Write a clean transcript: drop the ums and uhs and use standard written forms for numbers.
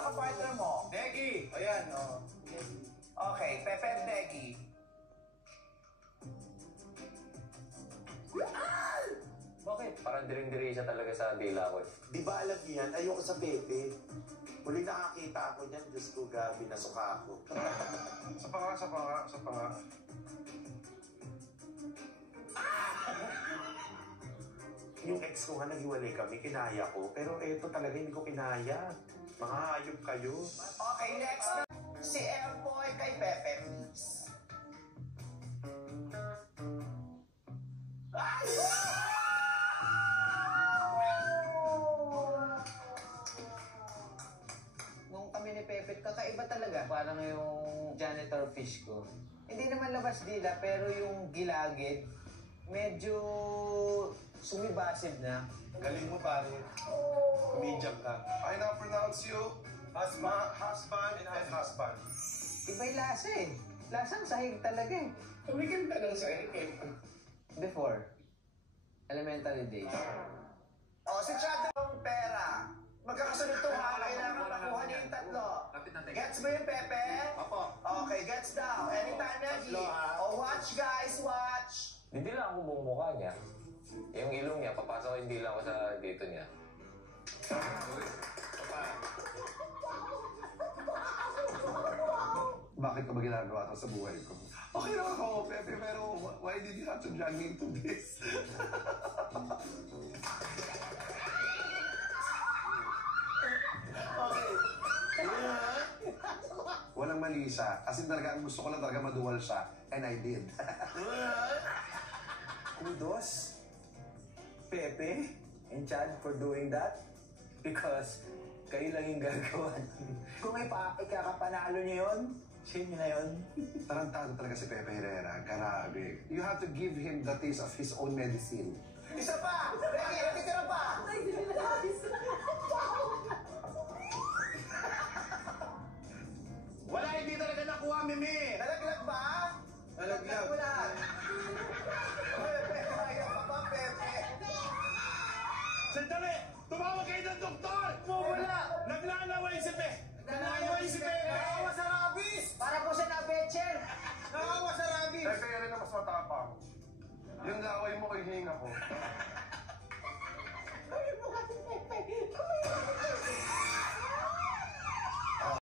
Sino ka partner mo? Negi! Ayan, o. Okay, Pepe at Negi. Bakit? Parang diring-diri siya talaga sa dila ko. Di ba alam niyo yan? Ayoko sa Pepe. Muli nakakita ako niyan, Diyos ko, gabi, nasuka ako. Sa panga. Yung ex ko nga naghiwalay kami, kinaya ko. Pero eto talaga hindi ko kinaya. Mga hayop kayo. Okay, next na. Si Airboy kay Pepe, please. Ay! Nung kami ni Pepe, kakaiba talaga. Parang yung janitor fish ko. Hindi naman labas dila, pero yung gilagid, medyo sumibasib na. Galing mo, pare. Comedian ka. I now pronounce you husband and husband. Iba yung lasa eh. Lasang sahig talaga eh. Tumigil ka lang sa akin. Before, elementary days. O, si Chad ng pera. Magkakasunod to ha. Kailangan makuha niya yung tatlo. Gets mo yung Pepe? Apo. Okay, gets daw. Anytime, Negi. O, watch guys, watch. Hindi lang ako bumukha niya. Yung ilong niya, papasok yung dila ko sa dito niya. Bakit ka ba ginagawa ito sa buhay ko? Okay lang ako, Pepe, pero why did you have to drag me into this? Okay. Walang mali siya. Kasi talaga, ang gusto ko lang talaga maduwal siya. And I did. Kudos, Pepe and Chad for doing that because kayo lang yung gagawa. Kung ikakapanalo niyo yun, siya na yun. Tarantado talaga si Pepe Herrera. Grabe. You have to give him the taste of his own medicine. Isa pa! Negi, natitira pa! Wala, hindi talaga nakuha, Mimi! Nalaglag ba? Nalaglag. Wala. Pepe, kaya pa ba, Pepe? Sandali! Tumawag kayo ng doktor! Wala. Naglalaway si Pepe! Naglalaway si Pepe! Nakawa sa rabies! Para po siya na-betcher. Nakawa sa rabies! Pepe, yan na mas matapang. Yung laway mo kay hininga ko.